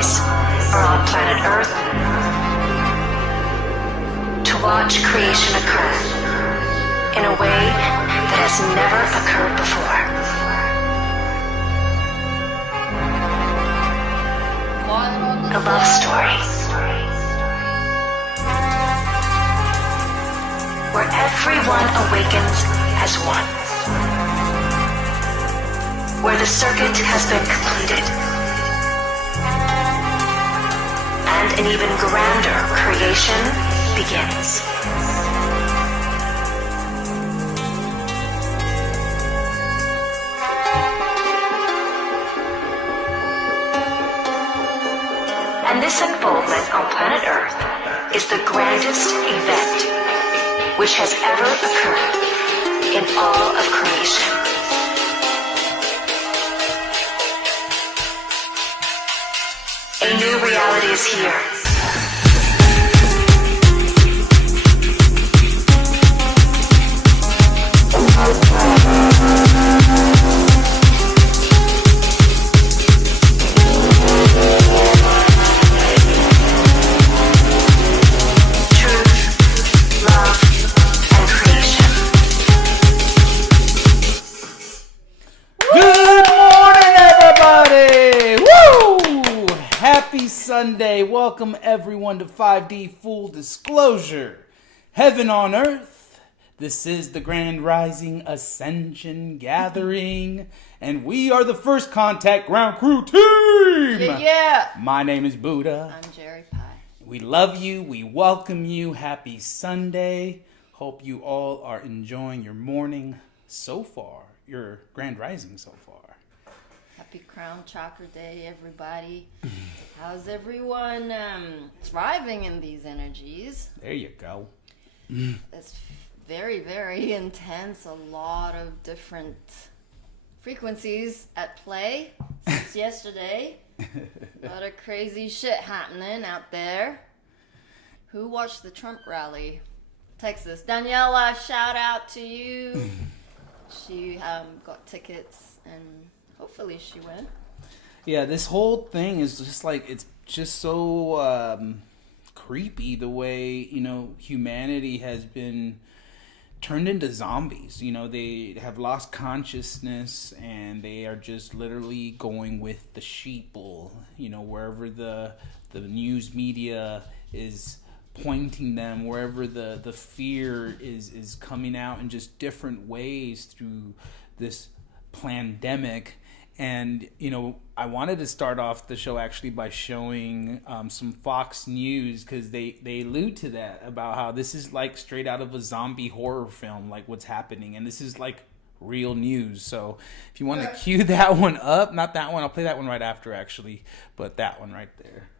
bodies are on planet Earth to watch creation occur in a way that has never occurred before. A love story where everyone awakens as one, where the circuit has been completed, and an even grander creation begins. And this unfoldment on planet Earth is the grandest event which has ever occurred in all of creation. A new reality is here. Sunday. Welcome everyone to 5D Full Disclosure. Heaven on Earth. This is the Grand Rising Ascension Gathering. And we are the First Contact Ground Crew Team. Yeah. My name is Buddha. I'm Jerry Pie. We love you. We welcome you. Happy Sunday. Hope you all are enjoying your morning so far. Your Grand Rising so far. Happy Crown Chakra Day, everybody. How's everyone thriving in these energies? There you go. It's very, very intense. A lot of different frequencies at play since yesterday. A lot of crazy shit happening out there. Who watched the Trump rally? Texas. Daniela, shout out to you. She got tickets and hopefully she went. Yeah, this whole thing is just like, it's just so creepy the way, humanity has been turned into zombies. They have lost consciousness and they are just literally going with the sheeple, wherever the news media is pointing them, wherever the fear is coming out in just different ways through this pandemic. And, I wanted to start off the show actually by showing some Fox News, because they allude to that, about how this is like straight out of a zombie horror film, like what's happening. And this is like real news. So if you want to cue that one up, not that one, I'll play that one right after actually, but that one right there.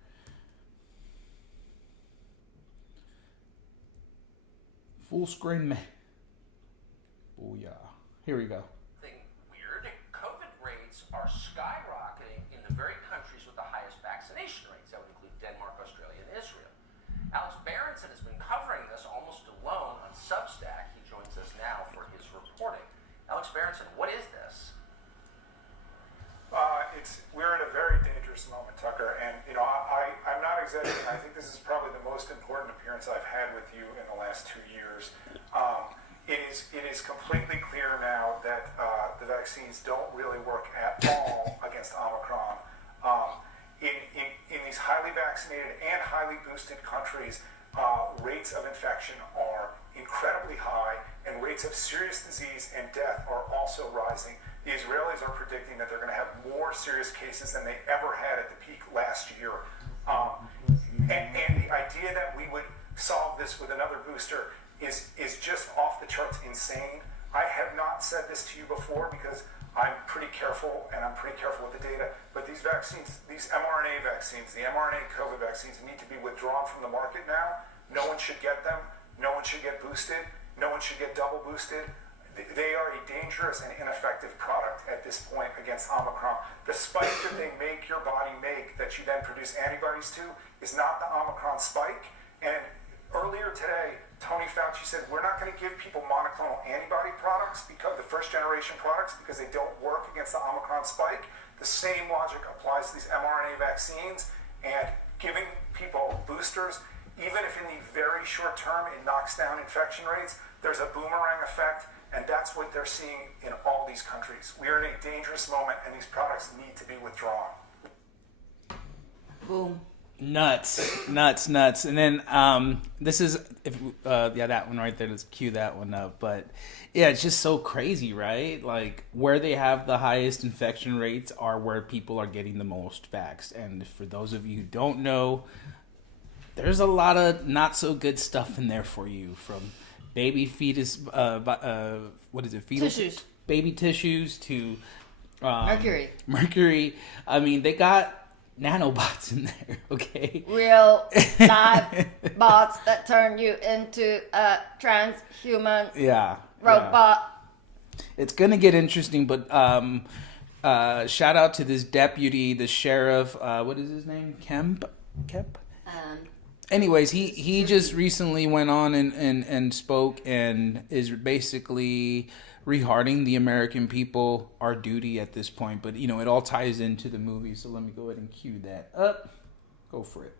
Full screen man. Oh yeah. Here we go. Are skyrocketing in the very countries with the highest vaccination rates. That would include Denmark, Australia, and Israel. Alex Berenson has been covering this almost alone on Substack. He joins us now for his reporting. Alex Berenson, what is this? We're at a very dangerous moment, Tucker, and I'm not exaggerating. I think this is probably the most important appearance I've had with you in the last 2 years. It is completely clear now that the vaccines don't really work at all against Omicron. In these highly vaccinated and highly boosted countries, rates of infection are incredibly high, and rates of serious disease and death are also rising. The Israelis are predicting that they're going to have more serious cases than they ever had at the peak last year. And the idea that we would solve this with another booster is just off the charts insane. I have not said this to you before because I'm pretty careful and I'm pretty careful with the data, but these vaccines, these mRNA vaccines, the mRNA COVID vaccines need to be withdrawn from the market now. No one should get them. No one should get boosted. No one should get double boosted. They are a dangerous and ineffective product at this point against Omicron. The spike that they make your body make, that you then produce antibodies to, is not the Omicron spike. And earlier today, Tony Fauci said, we're not going to give people monoclonal antibody products, because the first generation products, because they don't work against the Omicron spike. The same logic applies to these mRNA vaccines. And giving people boosters, even if in the very short term it knocks down infection rates, there's a boomerang effect, and that's what they're seeing in all these countries. We are in a dangerous moment, and these products need to be withdrawn. Boom. Nuts. And then this is that one right there. Let's cue that one up. But yeah, it's just so crazy, right? Like where they have the highest infection rates are where people are getting the most vaxxed. And for those of you who don't know, there's a lot of not so good stuff in there for you, from baby fetus, what is it? Fetal Tissues. Baby tissues to Mercury. I mean, they got nanobots in there, okay? Real live bots that turn you into a transhuman robot. Yeah. It's gonna get interesting, but shout out to this deputy, the sheriff. What is his name? Kemp. Anyways, he just recently went on and spoke and is basically rehearting the American people our duty at this point. But, it all ties into the movie. So let me go ahead and cue that up. Go for it.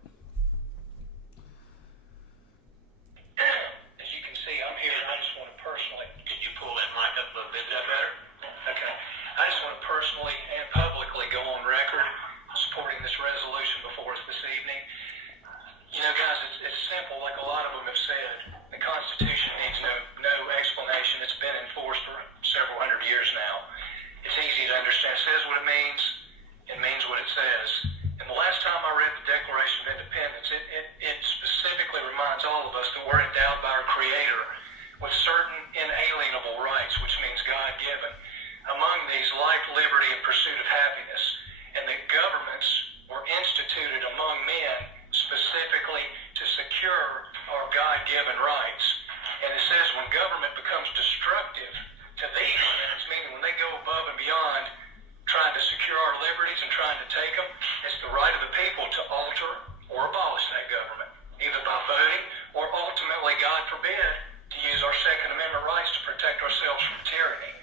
As you can see, I'm here and I just want to personally... Could you pull that mic up a little bit? Is that better? Okay. I just want to personally and publicly go on record supporting this resolution before us this evening. Guys, it's simple, like a lot of them have said. The Constitution needs no explanation. It's been enforced for several hundred years now. It's easy to understand. It says what it means. It means what it says. And the last time I read the Declaration of Independence, it specifically reminds all of us that we're endowed by our Creator with certain inalienable rights, which means God-given. Among these, life, liberty, and pursuit of happiness. And that governments were instituted among men specifically to secure our God-given rights. And it says when government becomes destructive to these limits, meaning when they go above and beyond trying to secure our liberties and trying to take them, it's the right of the people to alter or abolish that government, either by voting or ultimately, God forbid, to use our Second Amendment rights to protect ourselves from tyranny.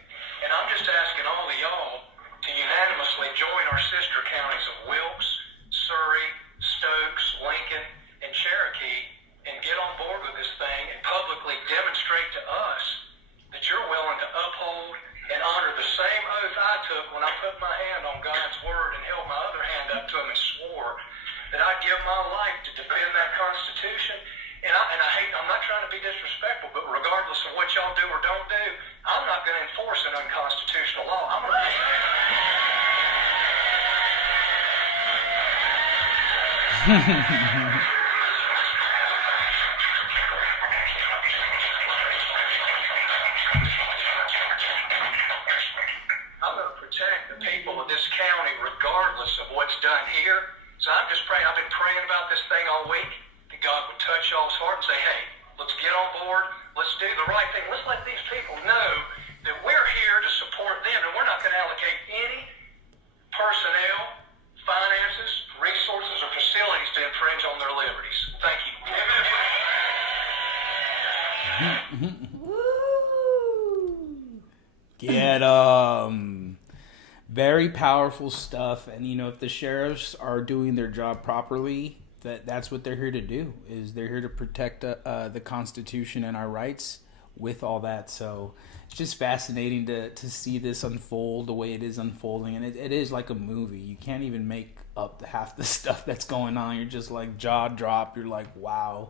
And I'm just asking all of y'all to unanimously join our sister counties of Wilkes, Surrey, Stokes, Lincoln, and Cherokee and get on board with this thing and publicly demonstrate to us that you're willing to uphold and honor the same oath I took when I put my hand on God's word and held my other hand up to him and swore that I'd give my life to defend that Constitution. And I'm not trying to be disrespectful, but regardless of what y'all do or don't do, I'm not going to enforce an unconstitutional law. I'm going to... Hmm. I'm going to protect the people of this county regardless of what's done here. So I'm just praying. I've been praying about this thing all week, that God would touch y'all's heart and say, hey, let's get on board. Let's do the right thing. Let's let these people know that we're here to support them, and we're not going to allocate any personnel, finances, resources, or facilities to infringe on their liberties. Thank you. Get very powerful stuff. And if the sheriffs are doing their job properly, that's what they're here to do. Is they're here to protect the Constitution and our rights with all that. So it's just fascinating to see this unfold the way it is unfolding. And it is like a movie. You can't even make up half the stuff that's going on. You're just like jaw drop. You're like, wow.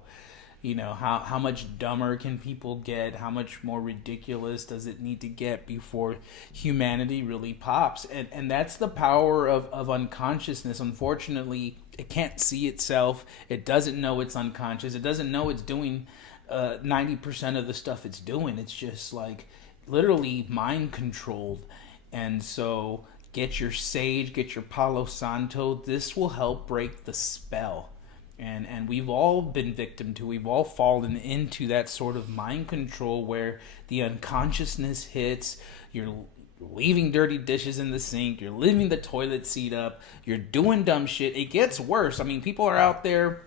How much dumber can people get? How much more ridiculous does it need to get before humanity really pops? And that's the power of unconsciousness. Unfortunately, it can't see itself. It doesn't know it's unconscious. It doesn't know it's doing 90% of the stuff it's doing. It's just like literally mind controlled. And so get your sage, get your Palo Santo. This will help break the spell. And we've all been victim to, we've all fallen into that sort of mind control where the unconsciousness hits. You're leaving dirty dishes in the sink. You're leaving the toilet seat up. You're doing dumb shit. It gets worse. I mean, people are out there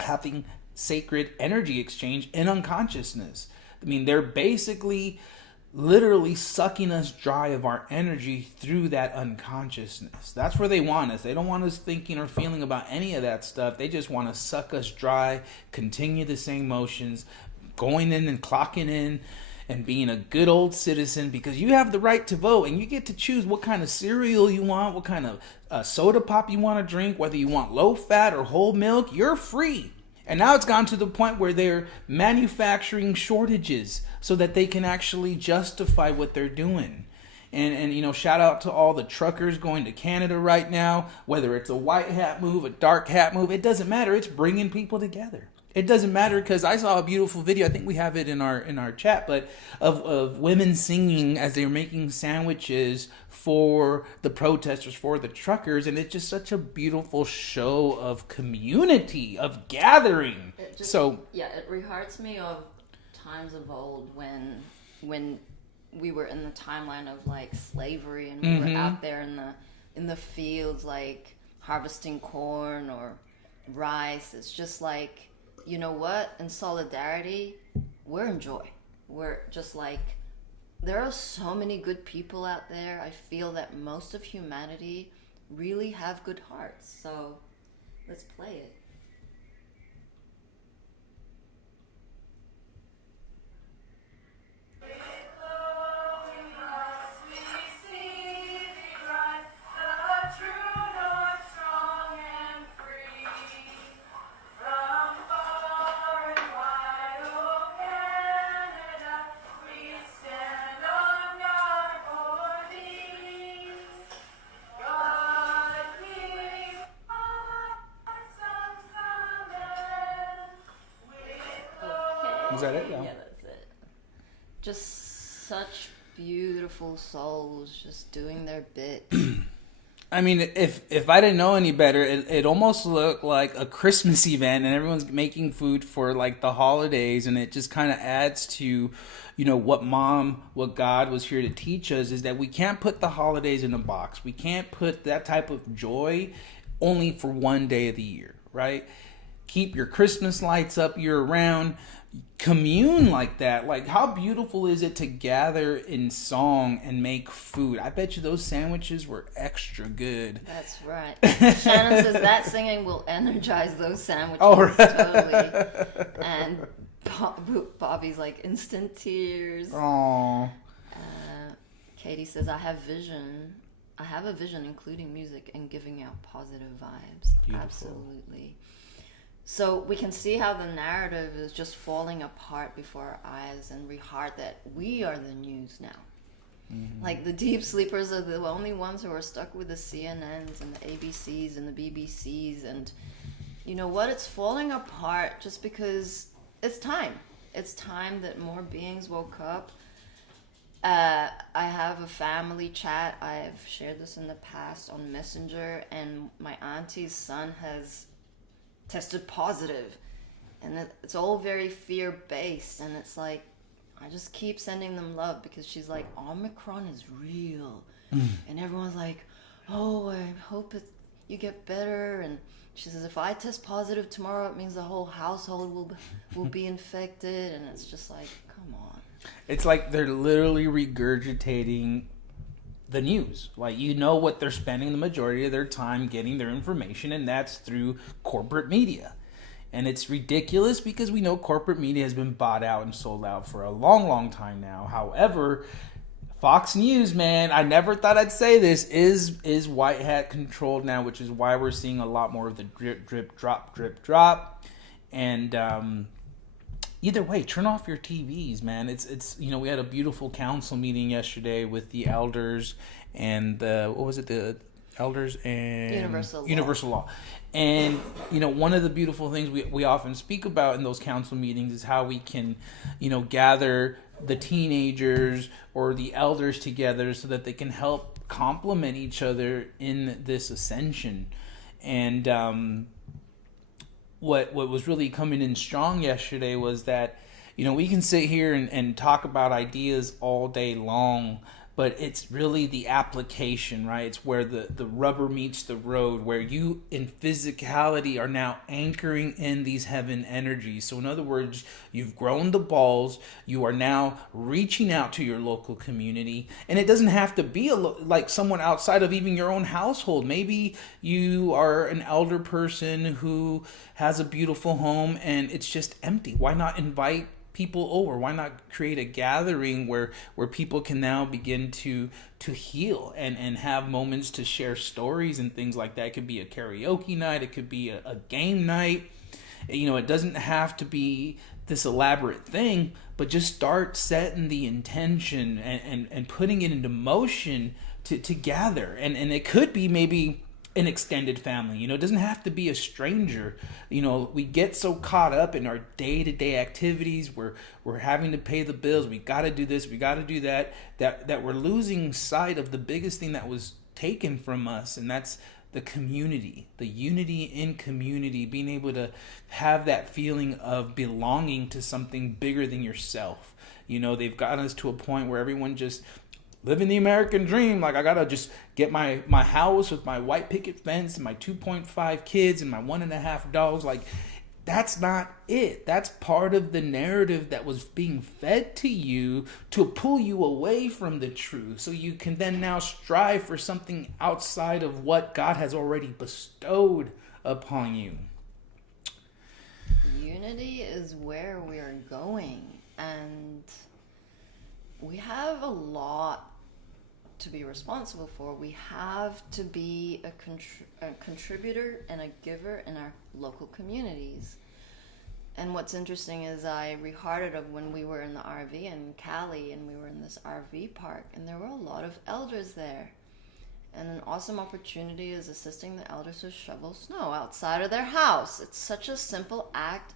having sacred energy exchange in unconsciousness. I mean, they're basically literally sucking us dry of our energy through that unconsciousness. That's where they want us. They don't want us thinking or feeling about any of that stuff. They just want to suck us dry, continue the same motions, going in and clocking in and being a good old citizen, because you have the right to vote and you get to choose what kind of cereal you want, what kind of soda pop you want to drink, whether you want low fat or whole milk. You're free. And now it's gone to the point where they're manufacturing shortages so that they can actually justify what they're doing. And you know, shout out to all the truckers going to Canada right now, whether it's a white hat move, a dark hat move, it doesn't matter. It's bringing people together. It doesn't matter, because I saw a beautiful video, I think we have it in our chat, but of women singing as they were making sandwiches for the protesters, for the truckers, and it's just such a beautiful show of community, of gathering. It rehearts me of times of old when we were in the timeline of like slavery, and we were out there in the fields, like harvesting corn or rice. It's just like, you know what? In solidarity, we're in joy. We're just like, there are so many good people out there. I feel that most of humanity really have good hearts. So let's play it. Is that it? Yeah, that's it. Just such beautiful souls just doing their bit. I mean, if I didn't know any better, it almost looked like a Christmas event, and everyone's making food for like the holidays, and it just kind of adds to, you know, what God was here to teach us, is that we can't put the holidays in a box. We can't put that type of joy only for one day of the year, right? Keep your Christmas lights up year round. Commune like that. Like, how beautiful is it to gather in song and make food? I bet you those sandwiches were extra good. That's right. Shannon says that singing will energize those sandwiches. Oh, right. Totally. And Bobby's like instant tears. Aww. Katie says, I have a vision including music and giving out positive vibes. Beautiful. Absolutely. So we can see how the narrative is just falling apart before our eyes, and we heart that we are the news now. Mm-hmm. Like, the deep sleepers are the only ones who are stuck with the CNNs and the ABCs and the BBCs, and you know what? It's falling apart just because it's time. It's time that more beings woke up. I have a family chat. I've shared this in the past on Messenger, and my auntie's son has tested positive, and it's all very fear-based, and it's like, I just keep sending them love, because she's like, Omicron is real. And everyone's like, oh, I hope you get better. And she says, if I test positive tomorrow, it means the whole household will be infected. And it's just like, come on. It's like they're literally regurgitating the news. Like, you know what they're spending the majority of their time getting their information, and that's through corporate media. And it's ridiculous, because we know corporate media has been bought out and sold out for a long, long time now. However, Fox News, man, I never thought I'd say this, is white hat controlled now, which is why we're seeing a lot more of the drip, drip, drop. And either way, turn off your TVs, man. It's you know, we had a beautiful council meeting yesterday with the elders and the elders and Universal Law. And you know, one of the beautiful things we often speak about in those council meetings is how we can, you know, gather the teenagers or the elders together so that they can help complement each other in this ascension. And what was really coming in strong yesterday was that, you know, we can sit here and talk about ideas all day long, but it's really the application, right? It's where the rubber meets the road, where you in physicality are now anchoring in these heaven energies. So in other words, you've grown the balls, you are now reaching out to your local community, and it doesn't have to be like someone outside of even your own household. Maybe you are an elder person who has a beautiful home and it's just empty. Why not invite people over? Why not create a gathering where people can now begin to heal and have moments to share stories and things like that? It could be a karaoke night, it could be a game night. It doesn't have to be this elaborate thing, but just start setting the intention and putting it into motion to gather. And it could be maybe an extended family. It doesn't have to be a stranger. We get so caught up in our day-to-day activities. We're having to pay the bills. We got to do this. We got to do that we're losing sight of the biggest thing that was taken from us, and that's the community, the unity in community, being able to have that feeling of belonging to something bigger than yourself. They've gotten us to a point where everyone just living the American dream. Like, I gotta just get my house with my white picket fence and my 2.5 kids and my 1.5 dogs. Like, that's not it. That's part of the narrative that was being fed to you to pull you away from the truth, so you can then now strive for something outside of what God has already bestowed upon you. Unity is where we are going, and we have a lot to be responsible for. We have to be a contributor and a giver in our local communities. And what's interesting is I rehearted of when we were in the RV in Cali, and we were in this RV park, and there were a lot of elders there. And an awesome opportunity is assisting the elders to shovel snow outside of their house. It's such a simple act.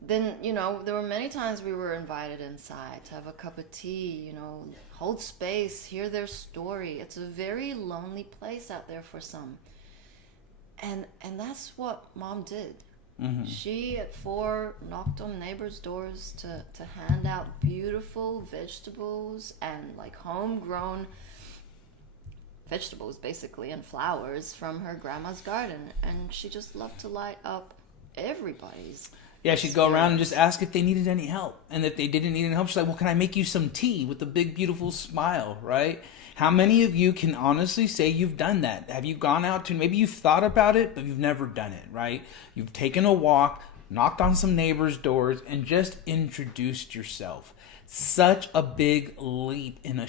Then, there were many times we were invited inside to have a cup of tea, hold space, hear their story. It's a very lonely place out there for some. And that's what Mom did. Mm-hmm. She, at 4, knocked on neighbors' doors to hand out beautiful vegetables and like homegrown vegetables, basically, and flowers from her grandma's garden. And she just loved to light up everybody's. Yeah, she'd go around and just ask if they needed any help. And if they didn't need any help, she's like, well, can I make you some tea, with a big, beautiful smile, right? How many of you can honestly say you've done that? Have you gone out to, maybe you've thought about it, but you've never done it, right? You've taken a walk, knocked on some neighbors' doors, and just introduced yourself. Such a big leap in a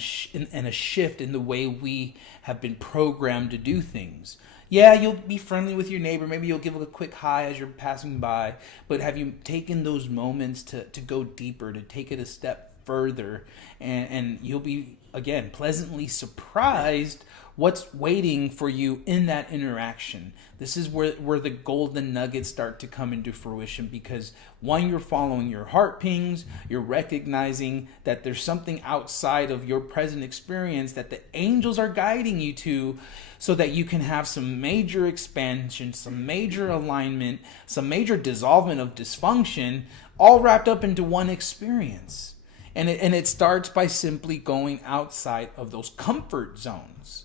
shift in the way we have been programmed to do things. Yeah, you'll be friendly with your neighbor. Maybe you'll give a quick hi as you're passing by. But have you taken those moments to go deeper, to take it a step further? And you'll be, again, pleasantly surprised what's waiting for you in that interaction. This is where the golden nuggets start to come into fruition, because one, you're following your heart pings, you're recognizing that there's something outside of your present experience that the angels are guiding you to, so that you can have some major expansion, some major alignment, some major dissolvement of dysfunction, all wrapped up into one experience. And it starts by simply going outside of those comfort zones.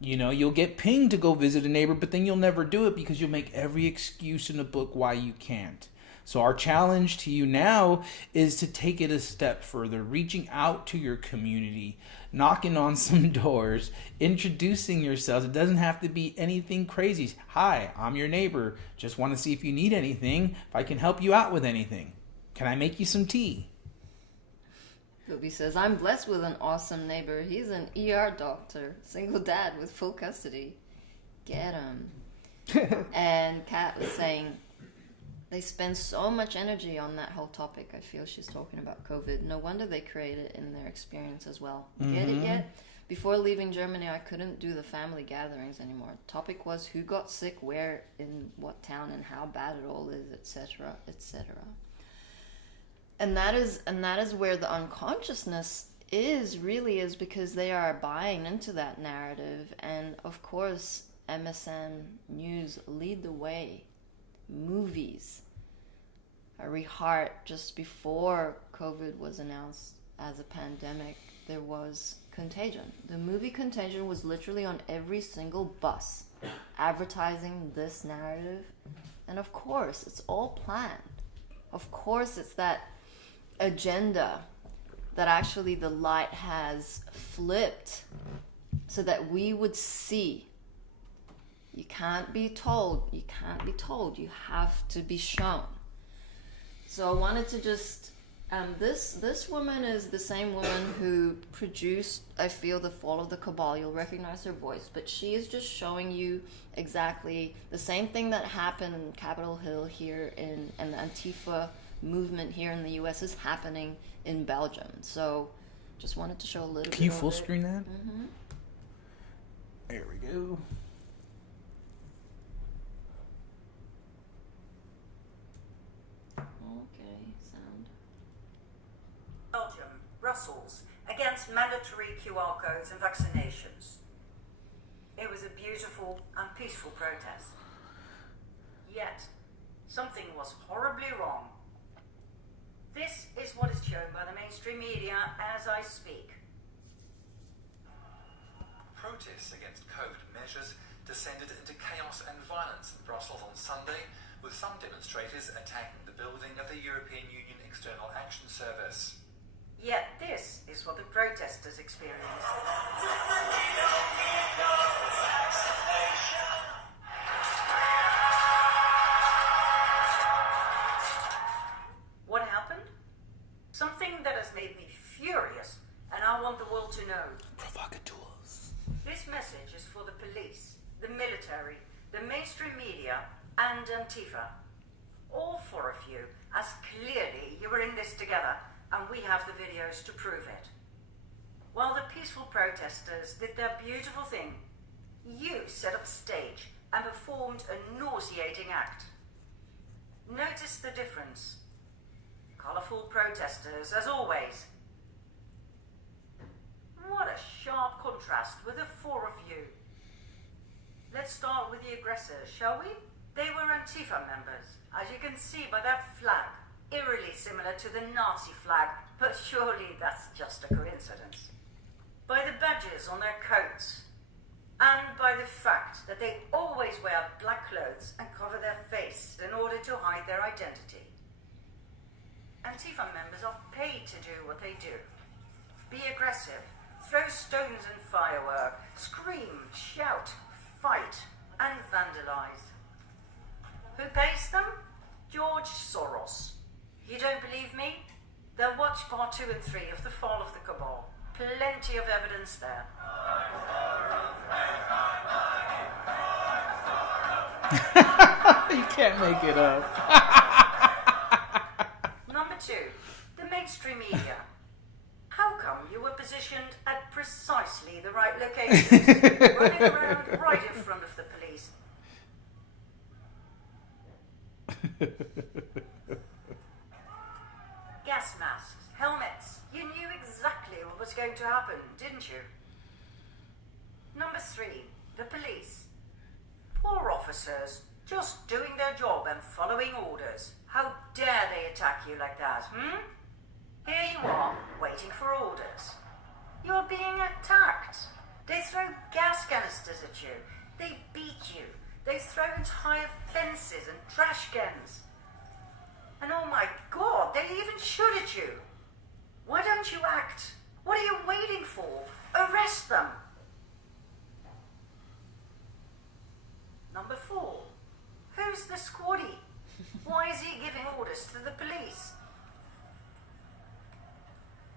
You'll get pinged to go visit a neighbor, but then you'll never do it because you'll make every excuse in the book why you can't. So our challenge to you now is to take it a step further, reaching out to your community, knocking on some doors, introducing yourselves. It doesn't have to be anything crazy. Hi, I'm your neighbor. Just want to see if you need anything, if I can help you out with anything. Can I make you some tea? Ruby says, I'm blessed with an awesome neighbor. He's an ER doctor, single dad with full custody. Get him. And Kat was saying, they spend so much energy on that whole topic. I feel she's talking about COVID. No wonder they create it in their experience as well. Mm-hmm. Get it yet? Before leaving Germany, I couldn't do the family gatherings anymore. Topic was who got sick, where, in what town, and how bad it all is, etc., etc. And that is where the unconsciousness is because they are buying into that narrative. And of course, MSN News lead the way. Movies. I reheart just before COVID was announced as a pandemic, there was Contagion. The movie Contagion was literally on every single bus, advertising this narrative. And of course, it's all planned. Of course, it's that agenda that actually the light has flipped so that we would see. You can't be told. You can't be told. You have to be shown. So I wanted to just... this woman is the same woman who produced, I feel, The Fall of the Cabal. You'll recognize her voice. But she is just showing you exactly the same thing that happened in Capitol Hill here and the Antifa movement here in the U.S. is happening in Belgium. So just wanted to show a little bit. Can you full screen that? Mm-hmm. There we go. Okay, sound. Belgium, Brussels, against mandatory QR codes and vaccinations. It was a beautiful and peaceful protest. Yet, something was horribly wrong. This is what is shown by the mainstream media as I speak. Protests against COVID measures descended into chaos and violence in Brussels on Sunday, with some demonstrators attacking the building of the European Union External Action Service. Yet this is what the protesters experienced. What happened? Something that has made me furious, and I want the world to know. Provocateurs. This message is for the police, the military, the mainstream media, and Antifa. All four of you, as clearly you were in this together, and we have the videos to prove it. While the peaceful protesters did their beautiful thing, you set up stage and performed a nauseating act. Notice the difference. Colourful protesters, as always. What a sharp contrast with the four of you. Let's start with the aggressors, shall we? They were Antifa members, as you can see by their flag, eerily similar to the Nazi flag, but surely that's just a coincidence. By the badges on their coats, and by the fact that they always wear black clothes and cover their face in order to hide their identity. Antifa members are paid to do what they do. Be aggressive, throw stones and firework, scream, shout, fight, and vandalize. Who pays them? George Soros. You don't believe me? Then watch part 2 and 3 of The Fall of the Cabal. Plenty of evidence there. You can't make it up. Number 2, the mainstream media. How come you were positioned at precisely the right locations, running around right in front of the police? Gas masks, helmets. You knew exactly what was going to happen, didn't you? Number 3, the police. Poor officers, just doing their job and following orders. How dare they attack you like that, Here you are, waiting for orders. You're being attacked. They throw gas canisters at you. They beat you. They throw entire fences and trash cans. And oh my God, they even shoot at you. Why don't you act? What are you waiting for? Arrest them. Number 4, who's the squaddy? Why is he giving orders to the police?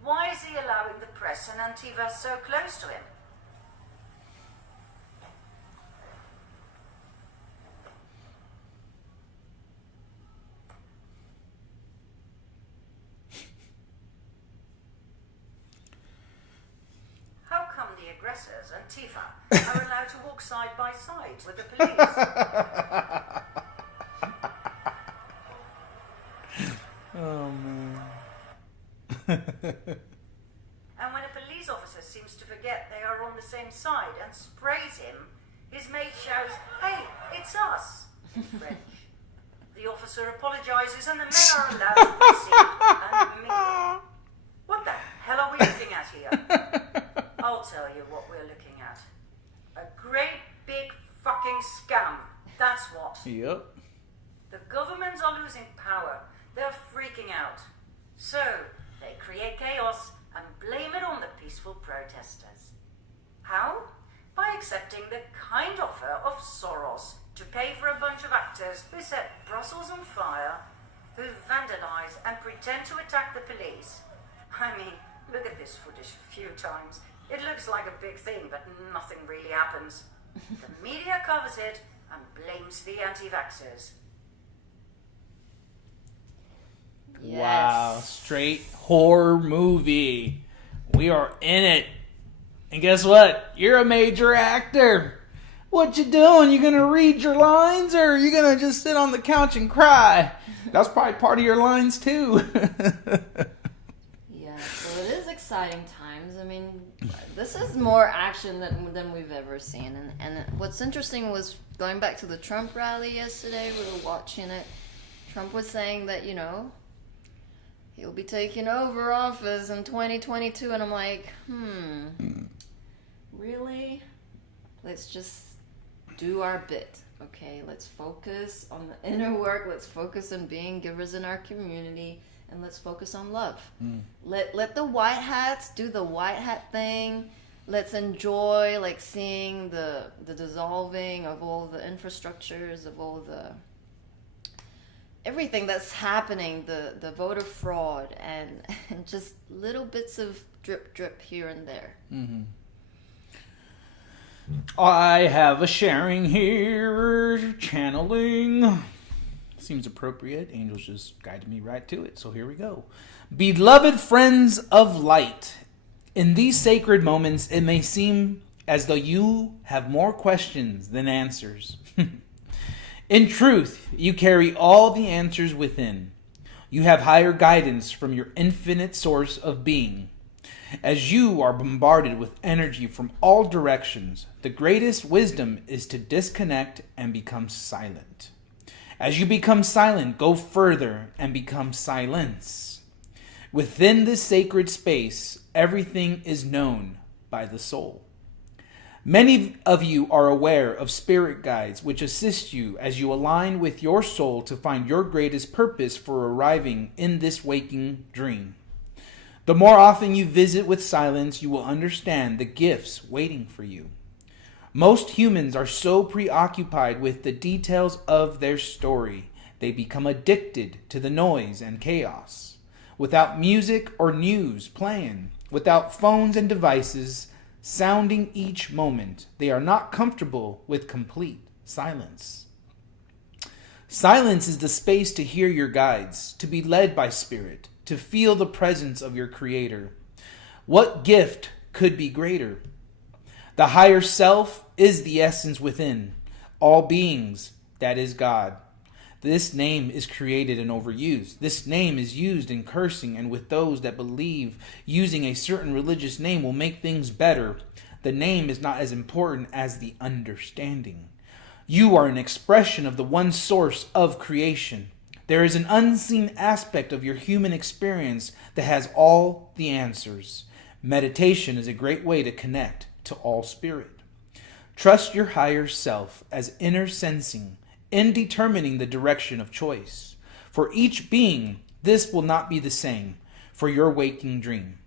Why is he allowing the press and Antifa so close to him? How come the aggressors, Antifa, are allowed to walk side by side with the police? Oh, man. And when a police officer seems to forget they are on the same side and sprays him, his mate shouts, "Hey, it's us!" in French. The officer apologizes and the men are allowed to proceed and mingle. What the hell are we looking at here? Oh, tell you what we're looking at. A great big fucking scam. That's what. Yep. The governments are losing power. They're freaking out. So, they create chaos and blame it on the peaceful protesters. How? By accepting the kind offer of Soros to pay for a bunch of actors who set Brussels on fire, who vandalize and pretend to attack the police. I mean, look at this footage a few times. It looks like a big thing, but nothing really happens. The media covers it and blames the anti-vaxxers. Yes. Wow, straight horror movie. We are in it. And guess what? You're a major actor. What you doing? You gonna read your lines, or are you gonna just sit on the couch and cry? That's probably part of your lines too. Yeah, so it is exciting times. I mean, this is more action than we've ever seen. And what's interesting was going back to the Trump rally yesterday. We were watching it. Trump was saying that, you know, he'll be taking over office in 2022. And I'm like, really? Let's just do our bit, okay? Let's focus on the inner work. Let's focus on being givers in our community. And let's focus on love. Let the white hats do the white hat thing. Let's enjoy, like, seeing the dissolving of all the infrastructures, of all the everything that's happening, the voter fraud, and just little bits of drip here and there. Mm-hmm. I have a sharing here, channeling. Seems appropriate. Angels just guided me right to it, so here we go. Beloved friends of light, in these sacred moments, it may seem as though you have more questions than answers. In truth, you carry all the answers within. You have higher guidance from your infinite source of being. As you are bombarded with energy from all directions, the greatest wisdom is to disconnect and become silent. As you become silent, go further and become silence. Within this sacred space, everything is known by the soul. Many of you are aware of spirit guides which assist you as you align with your soul to find your greatest purpose for arriving in this waking dream. The more often you visit with silence, you will understand the gifts waiting for you. Most humans are so preoccupied with the details of their story, they become addicted to the noise and chaos. Without music or news playing, without phones and devices sounding each moment, they are not comfortable with complete silence. Silence is the space to hear your guides, to be led by spirit, to feel the presence of your Creator. What gift could be greater? The higher self is the essence within all beings, that is God. This name is created and overused. This name is used in cursing and with those that believe using a certain religious name will make things better. The name is not as important as the understanding. You are an expression of the one source of creation. There is an unseen aspect of your human experience that has all the answers. Meditation is a great way to connect to all spirit. Trust your higher self as inner sensing in determining the direction of choice. For each being, this will not be the same for your waking dream.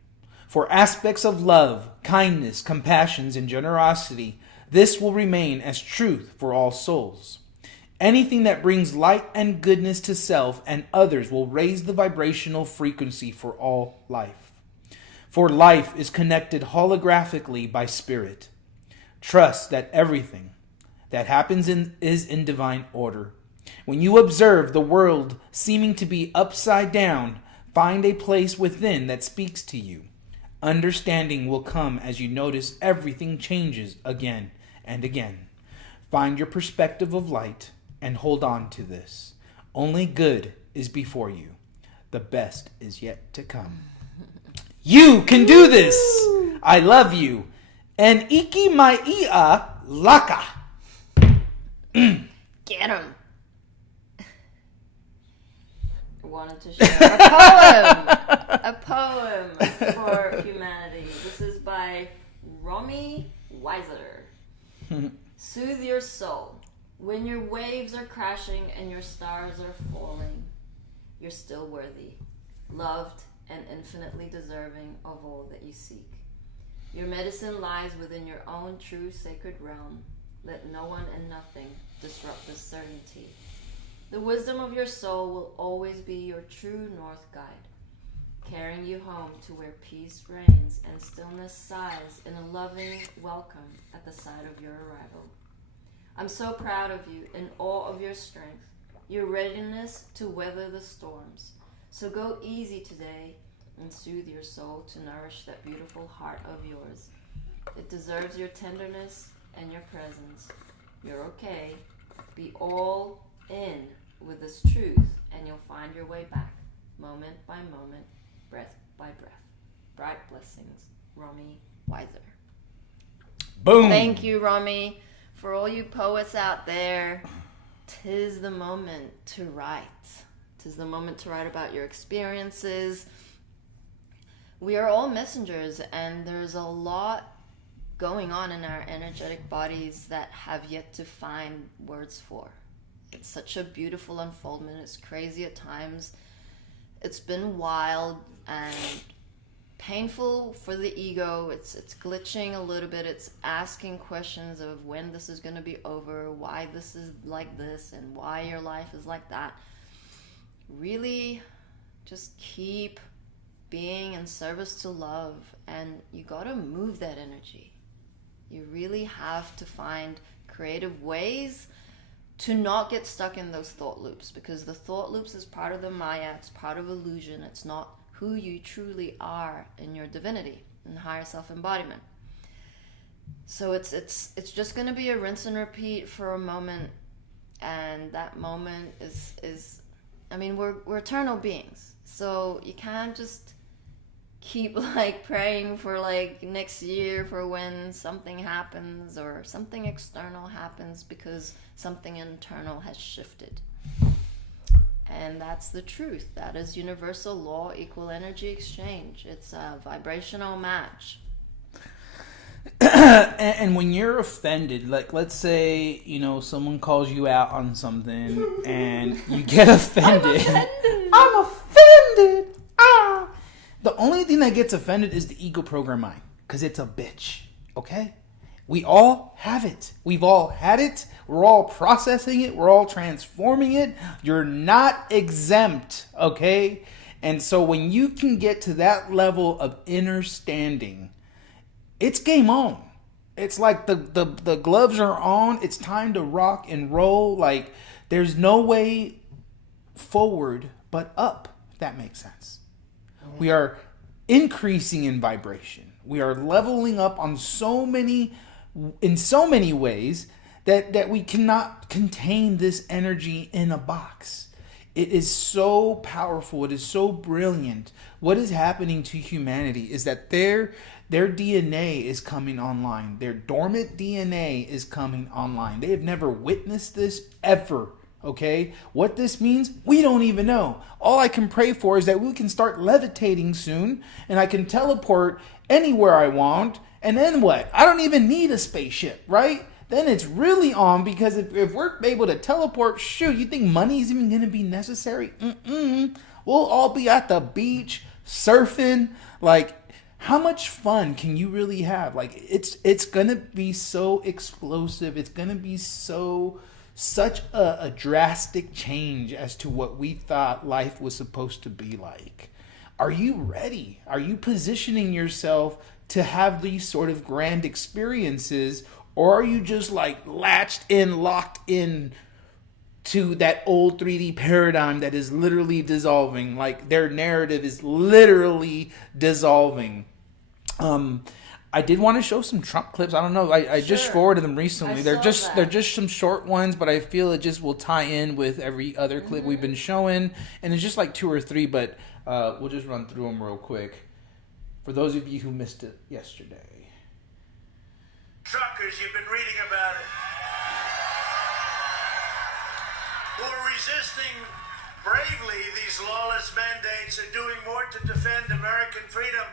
For aspects of love, kindness, compassion, and generosity, this will remain as truth for all souls. Anything that brings light and goodness to self and others will raise the vibrational frequency for all life. For life is connected holographically by spirit. Trust that everything that happens is in divine order. When you observe the world seeming to be upside down, find a place within that speaks to you. Understanding will come as you notice everything changes again and again. Find your perspective of light and hold on to this. Only good is before you. The best is yet to come. You can do this. I love you. And iki mai ia laka. Get him. I wanted to share a poem for humanity. This is by Romy Weiser. Soothe your soul. When your waves are crashing and your stars are falling, you're still worthy, loved, and infinitely deserving of all that you seek. Your medicine lies within your own true sacred realm. Let no one and nothing disrupt this certainty. The wisdom of your soul will always be your true north guide, carrying you home to where peace reigns and stillness sighs in a loving welcome at the side of your arrival. I'm so proud of you in all of your strength, your readiness to weather the storms. So go easy today and soothe your soul to nourish that beautiful heart of yours. It deserves your tenderness and your presence. You're okay. Be all in with this truth, and you'll find your way back, moment by moment, breath by breath. Bright blessings, Romy Weiser. Boom. Thank you, Romy. For all you poets out there, 'tis the moment to write. 'Tis the moment to write about your experiences. We are all messengers, and there's a lot going on in our energetic bodies that have yet to find words for. It's such a beautiful unfoldment. It's crazy at times. It's been wild and painful for the ego. It's glitching a little bit. It's asking questions of when this is going to be over, why this is like this, and why your life is like that. Really just keep being in service to love, and you got to move that energy. You really have to find creative ways to not get stuck in those thought loops, because the thought loops is part of the Maya, it's part of illusion. It's not who you truly are in your divinity and higher self-embodiment. So it's just going to be a rinse and repeat for a moment, and that moment is I mean, we're eternal beings, so you can't just keep like praying for like next year for when something happens or something external happens, because something internal has shifted. And that's the truth. That is universal law, equal energy exchange. It's a vibrational match. And when you're offended, like let's say, someone calls you out on something and you get offended. I'm offended. Ah. The only thing that gets offended is the ego program mind, because it's a bitch. Okay? We all have it. We've all had it. We're all processing it. We're all transforming it. You're not exempt, okay? And so when you can get to that level of inner standing, it's game on. It's like the gloves are on. It's time to rock and roll. Like, there's no way forward but up, if that makes sense. We are increasing in vibration. We are leveling up in so many ways that we cannot contain this energy in a box. It is so powerful. It is so brilliant. What is happening to humanity is that their DNA is coming online. Their dormant DNA is coming online. They have never witnessed this ever. Okay? What this means, we don't even know. All I can pray for is that we can start levitating soon, and I can teleport anywhere I want. And then what? I don't even need a spaceship, right? Then it's really on, because if we're able to teleport, shoot, you think money is even going to be necessary? We'll all be at the beach, surfing. Like, how much fun can you really have? Like, it's going to be so explosive. It's going to be such a drastic change as to what we thought life was supposed to be like. Are you ready? Are you positioning yourself to have these sort of grand experiences, or are you just like locked in to that old 3D paradigm that is literally dissolving? Like, their narrative is literally dissolving. I did want to show some Trump clips. I don't know. I just forwarded them recently. They're just some short ones, but I feel it just will tie in with every other clip we've been showing. And it's just like 2 or 3, but we'll just run through them real quick for those of you who missed it yesterday. Truckers, you've been reading about it, who are resisting bravely these lawless mandates, are doing more to defend American freedom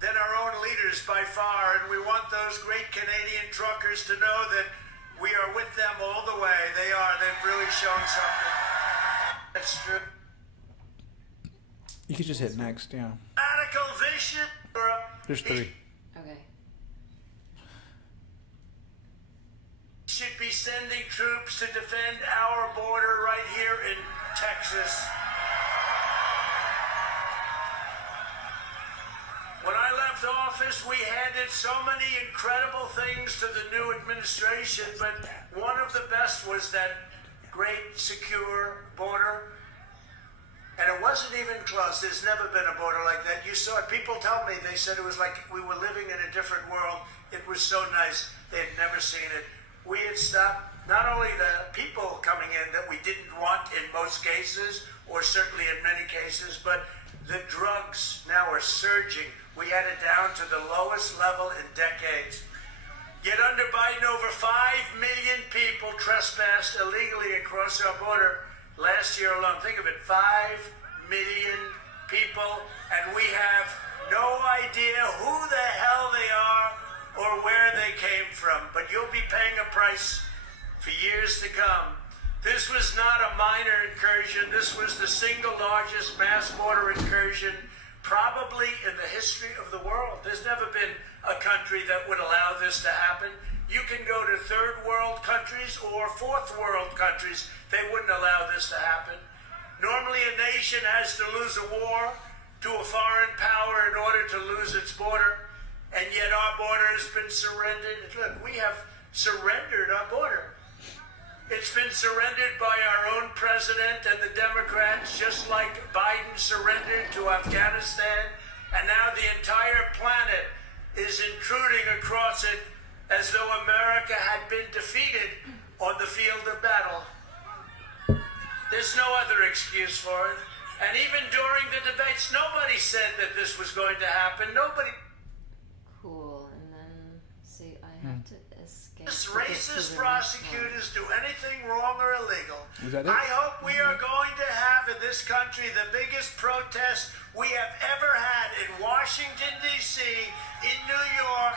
than our own leaders by far, and we want those great Canadian truckers to know that we are with them all the way. They are. They've really shown something. That's true. You could just hit next, yeah. Radical vision. There's 3. Okay. Should be sending troops to defend our border right here in Texas. When I left office, we handed so many incredible things to the new administration, but one of the best was that great, secure border. And it wasn't even close. There's never been a border like that. You saw it. People tell me, they said it was like we were living in a different world. It was so nice. They had never seen it. We had stopped not only the people coming in that we didn't want in most cases, or certainly in many cases, but the drugs now are surging. We had it down to the lowest level in decades. Yet under Biden, over 5 million people trespassed illegally across our border last year alone. Think of it, 5 million people, and we have no idea who the hell they are or where they came from. But you'll be paying a price for years to come. This was not a minor incursion. This was the single largest mass border incursion probably in the history of the world. There's never been a country that would allow this to happen. You can go to third world countries or fourth world countries. They wouldn't allow this to happen. Normally a nation has to lose a war to a foreign power in order to lose its border. And yet our border has been surrendered. Look, we have surrendered our border. It's been surrendered by our own president and the Democrats, just like Biden surrendered to Afghanistan. And now the entire planet is intruding across it as though America had been defeated on the field of battle. There's no other excuse for it. And even during the debates, nobody said that this was going to happen. Nobody. Cool. And then, see, I have to escape. Racist prosecutors do anything wrong or illegal. Is that it? I hope we are going to have in this country the biggest protest we have ever had in Washington, D.C., in New York,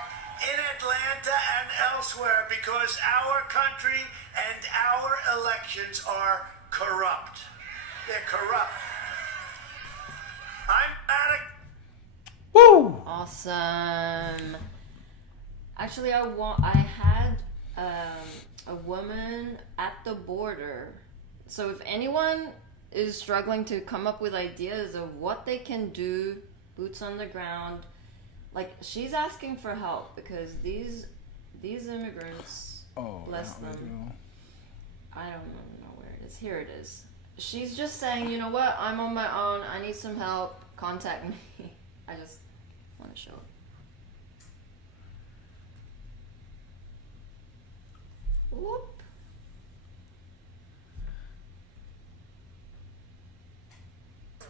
in Atlanta, and elsewhere, because our country and our elections are corrupt. They're corrupt. I'm out of... Woo! Awesome. Actually, I had a woman at the border. So if anyone is struggling to come up with ideas of what they can do, boots on the ground, like she's asking for help because these immigrants, bless them. I don't know where it is. Here it is. She's just saying, you know what? I'm on my own. I need some help. Contact me. I just want to show it. Whoop.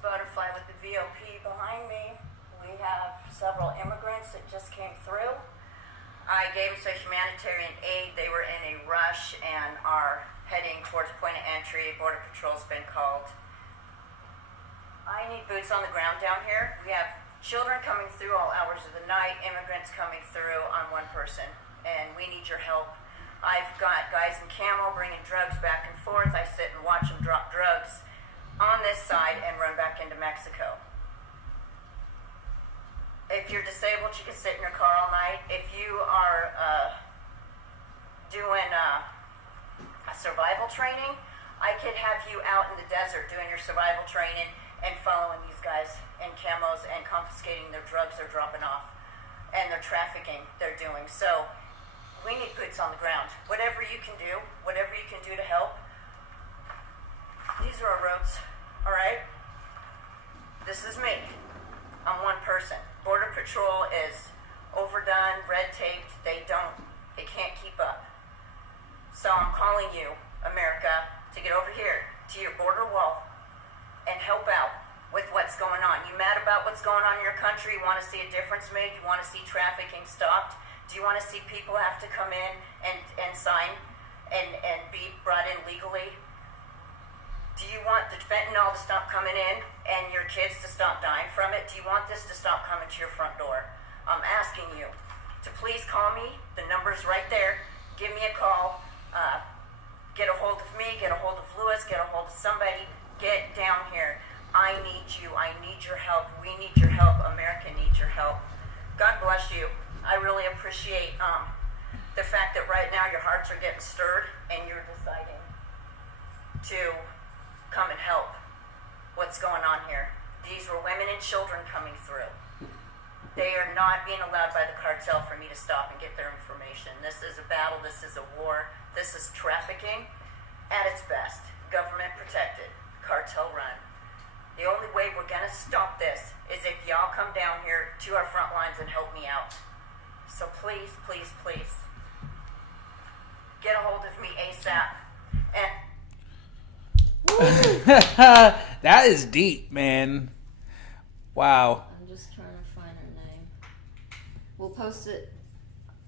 Butterfly with the VOP behind me. We have several immigrants that just came through. I gave them some humanitarian aid. They were in a rush and are heading towards point of entry. Border Patrol's been called. I need boots on the ground down here. We have children coming through all hours of the night, immigrants coming through on one person, and we need your help. I've got guys in camo bringing drugs back and forth. I sit and watch them drop drugs on this side and run back into Mexico. If you're disabled, you can sit in your car all night. If you are doing a survival training, I could have you out in the desert doing your survival training and following these guys in camos and confiscating their drugs they're dropping off and their trafficking they're doing. So we need boots on the ground. Whatever you can do to help. These are our roads, all right? This is me. I'm one person. Border Patrol is overdone, red taped. They can't keep up. So I'm calling you, America, to get over here to your border wall and help out with what's going on. You mad about what's going on in your country? You want to see a difference made? You want to see trafficking stopped? Do you want to see people have to come in and sign and be brought in legally? Do you want the fentanyl to stop coming in and your kids to stop dying from it? Do you want this to stop coming to your front door? I'm asking you to please call me. The number's right there. Give me a call. Get a hold of me, get a hold of Lewis, get a hold of somebody. Get down here. I need you. I need your help. We need your help. America needs your help. God bless you. I really appreciate the fact that right now your hearts are getting stirred and you're deciding to come and help what's going on here. These were women and children coming through. They are not being allowed by the cartel for me to stop and get their information. This is a battle. This is a war. This is trafficking at its best. Government protected. Cartel run. The only way we're going to stop this is if y'all come down here to our front lines and help me out. So please, please, please, get a hold of me ASAP. And that is deep, man. Wow. I'm just trying to find her name. We'll post it.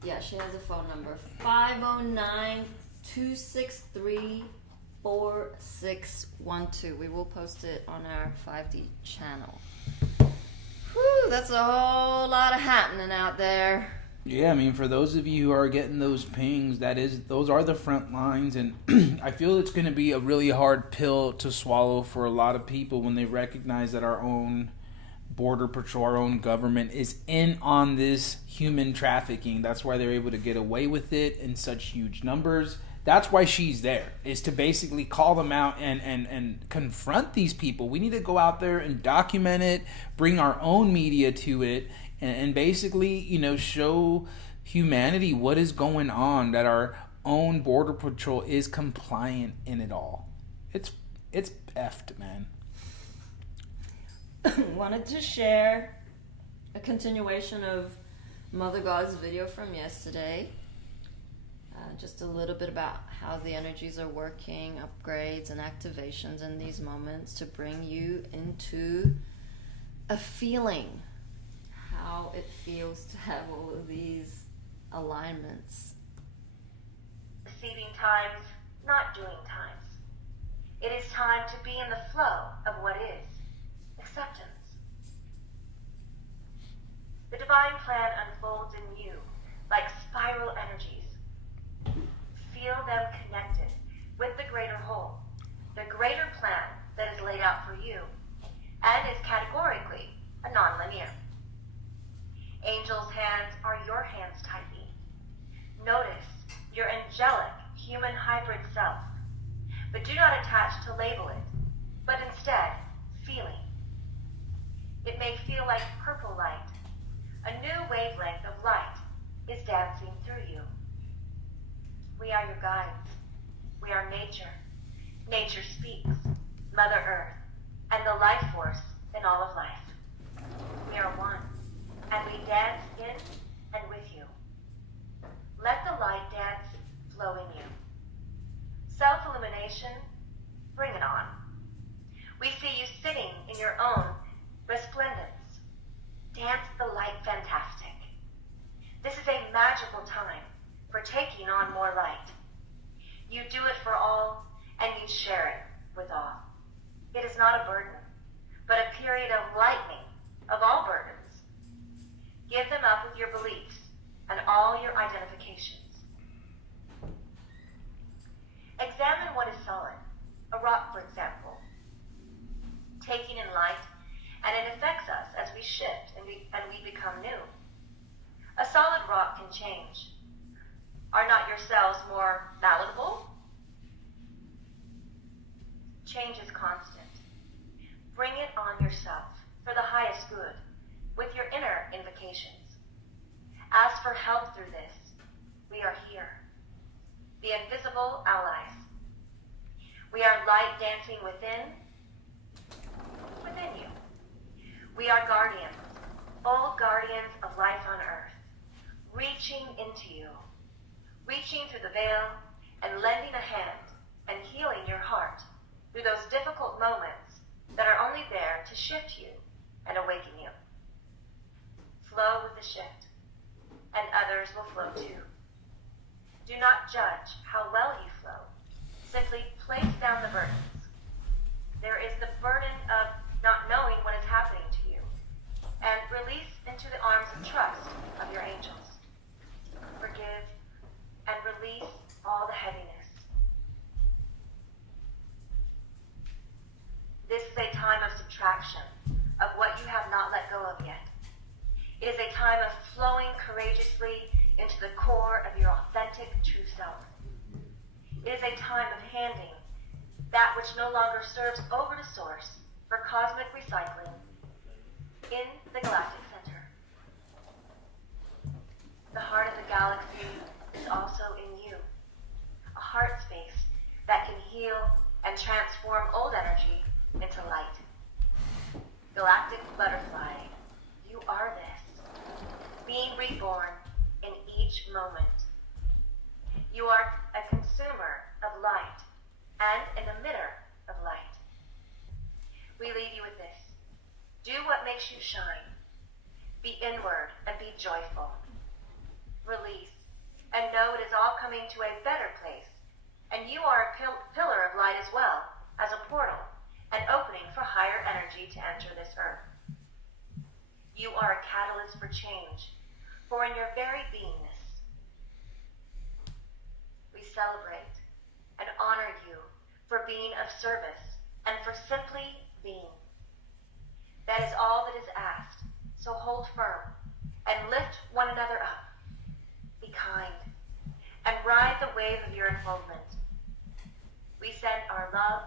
Yeah, she has a phone number. 509-263-4612. We will post it on our 5D channel. Whew, that's a whole lot of happening out there. Yeah, I mean, for those of you who are getting those pings, those are the front lines, and I feel it's going to be a really hard pill to swallow for a lot of people when they recognize that our own border patrol, our own government is in on this human trafficking. That's why they're able to get away with it in such huge numbers. That's why she's there, is to basically call them out and confront these people. We need to go out there and document it, bring our own media to it, and basically, show humanity what is going on, that our own border patrol is compliant in it all. It's effed, man. Wanted to share a continuation of Mother God's video from yesterday. Just a little bit about how the energies are working, upgrades and activations in these moments to bring you into a feeling, how it feels to have all of these alignments. Receiving times, not doing times. It is time to be in the flow of what is. Acceptance. The divine plan unfolds in you like spiral energies. Feel them connected with the greater whole, the greater plan that is laid out for you, and is categorically a non-linear. Angels' hands are your hands tightly. Notice your angelic human hybrid self, but do not attach to label it, but instead feeling. It may feel like purple light. A new wavelength of light is dancing through you. We are your guides. We are nature. Nature speaks, Mother Earth, and the life force in all of life. We are one, and we dance in and with you. Let the light dance flow in you. Self-illumination, bring it on. We see you sitting in your own resplendence. Dance the light fantastic. This is a magical time for taking on more light. You do it for all, and you share it with all. It is not a burden, but a period of lightening of all burdens. Give them up with your beliefs and all your identifications. Examine what is solid, a rock for example, taking in light, and it affects us as we shift and we become new. A solid rock can change. Are not your cells more malleable? Change is constant. Bring it on yourself for the highest good with your inner invocations. Ask for help through this. We are here. The invisible allies. We are light dancing within you. We are guardians, all guardians of life on earth, reaching into you, reaching through the veil and lending a hand and healing your heart through those difficult moments that are only there to shift you and awaken you. Flow with the shift, and others will flow too. Do not judge how well you flow. Simply place down the burdens. There is the burden of not knowing what is happening to you, and release into into the arms of trust of your angels. Forgive and release all the heaviness. This is a time of subtraction of what you have not let go of yet. It is a time of flowing courageously into the core of your authentic true self. It is a time of handing that which no longer serves over to source for cosmic recycling in the galactic center. The heart of the galaxy is also in you, a heart space that can heal and transform old energy into light. Galactic butterfly, you are this, being reborn in each moment. You are a consumer of light and an emitter of light. We leave you with this. Do what makes you shine. Be inward and be joyful. Release and know it is all coming to a better place. And you are a pillar of light as well as a portal, an opening for higher energy to enter this earth. You are a catalyst for change, for in your very beingness, we celebrate and honor you for being of service and for simply being. That is all that is asked, so hold firm and lift one another up. Be kind and ride the wave of your unfoldment. We send our love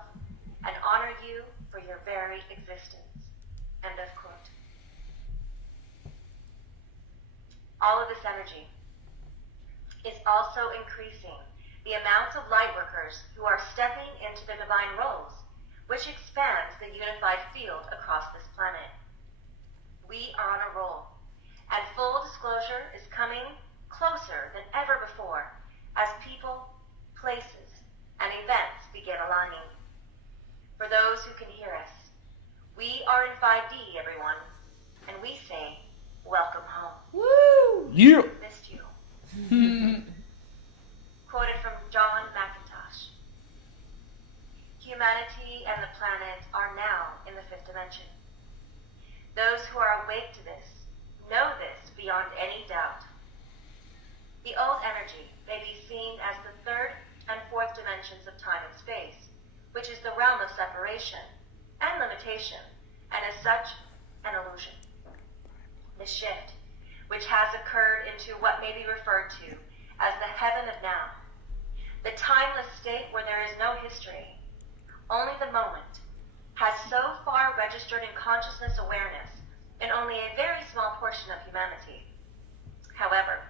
and honor you for your very existence. End of quote. All of this energy is also increasing the amounts of light workers who are stepping into the divine roles, which expands the unified field across this planet. We are on a roll, and full disclosure is coming closer than ever before as people, places, and events begin aligning. For those who can hear us, we are in 5D, everyone, and we say, welcome home. Woo! Yeah! Missed you. Quoted from John McIntosh. Humanity and the planet are now in the fifth dimension. Those who are awake to this know this beyond any doubt. The old energy may be seen as the third and fourth dimensions of time and space, which is the realm of separation and limitation, and as such, an illusion. The shift, which has occurred into what may be referred to as the heaven of now, the timeless state where there is no history, only the moment, has so far registered in consciousness awareness in only a very small portion of humanity. However,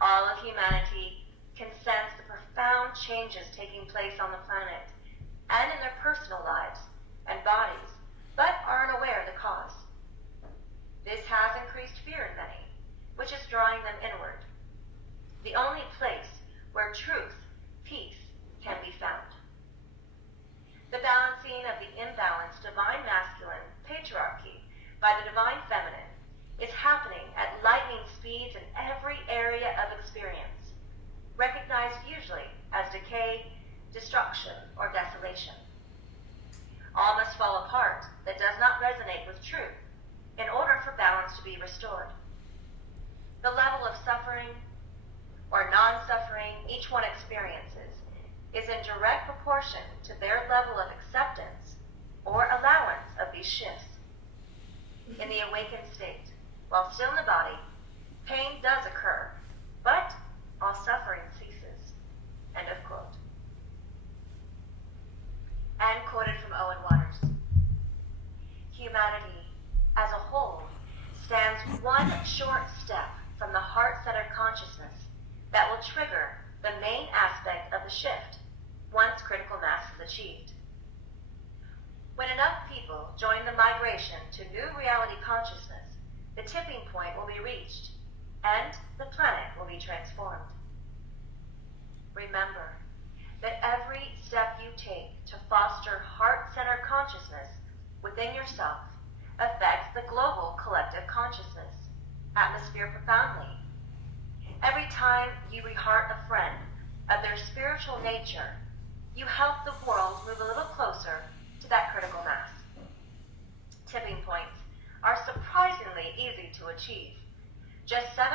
all of humanity can sense the profound changes taking place on the planet and in their personal lives and bodies, but are unaware of the cause. This has increased fear in many, which is drawing them inward, the only place where truth, peace, can be found. The balancing of the imbalanced divine masculine patriarchy by the divine feminine is happening at lightning speeds in every area of experience, recognized usually as decay, destruction, or desolation. All must fall apart that does not resonate with truth in order for balance to be restored. The level of suffering or non-suffering each one experiences is in direct proportion to their level of acceptance or allowance of these shifts. In the awakened state, while still in the body, pain does occur, but all suffering ceases. End of quote. And quoted from Owen Waters. Humanity as a whole stands one short step from the heart-centered consciousness that will trigger the main aspect of the shift once critical mass is achieved. When enough people join the migration to new reality consciousness, the tipping point will be reached and the planet will be transformed. Remember that every step you take to foster heart-centered consciousness within yourself affects the global collective consciousness atmosphere profoundly. Every time you re-heart a friend of their spiritual nature, you help the world move a little closer to that critical mass. Tipping points are surprisingly easy to achieve. Just 7%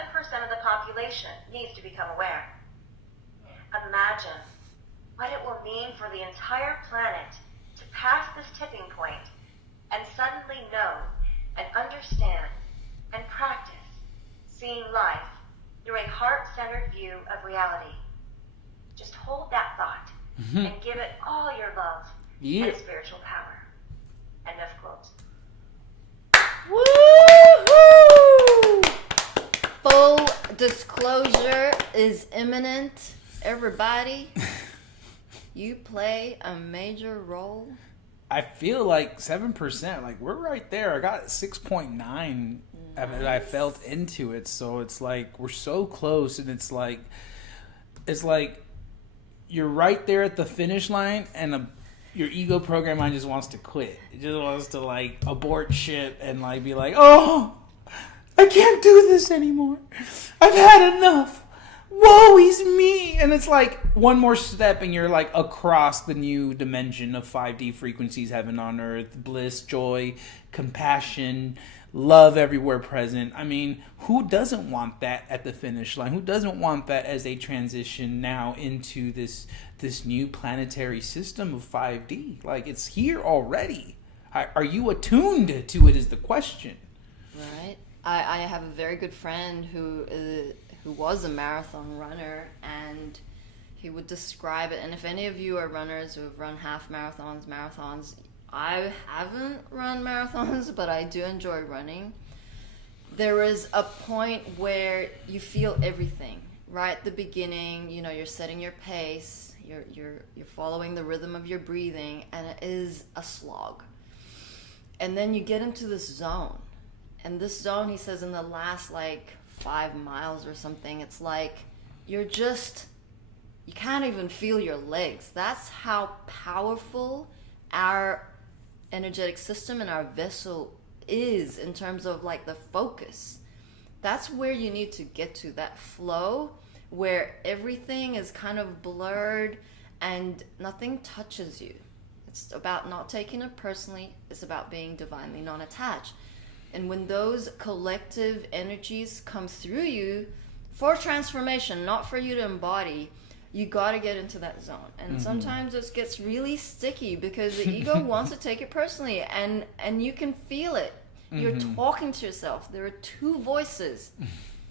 of the population needs to become aware. Imagine what it will mean for the entire planet to pass this tipping point and suddenly know and understand and practice seeing life through a heart-centered view of reality. Just hold that thought and give it all your love and spiritual power. End of quote. Woohoo! Full disclosure is imminent. Everybody, you play a major role. I feel like 7%, like we're right there. I got 6.9. Nice. I felt into it, so it's like we're so close, and it's like you're right there at the finish line, and your ego program mind just wants to quit. It just wants to like abort shit and like be like, oh, I can't do this anymore. I've had enough. Woe is me. And it's like one more step and you're like across the new dimension of 5D frequencies, heaven on earth, bliss, joy, compassion, love everywhere present. I mean, who doesn't want that at the finish line? Who doesn't want that as they transition now into this new planetary system of 5D? Like, it's here already. Are you attuned to it is the question. Right. I have a very good friend who was a marathon runner, and he would describe it. And if any of you are runners who have run half marathons, I haven't run marathons, but I do enjoy running. There is a point where you feel everything. Right at the beginning, you know, you're setting your pace, you're following the rhythm of your breathing, and it is a slog. And then you get into this zone. And this zone, he says, in the last like 5 miles or something, it's like you can't even feel your legs. That's how powerful our energetic system and our vessel is in terms of like the focus. That's where you need to get to, that flow where everything is kind of blurred and nothing touches you. It's about not taking it personally. It's about being divinely non-attached. And when those collective energies come through you for transformation, not for you to embody, you got to get into that zone. And sometimes it gets really sticky because the ego wants to take it personally, and you can feel it. You're talking to yourself. There are two voices.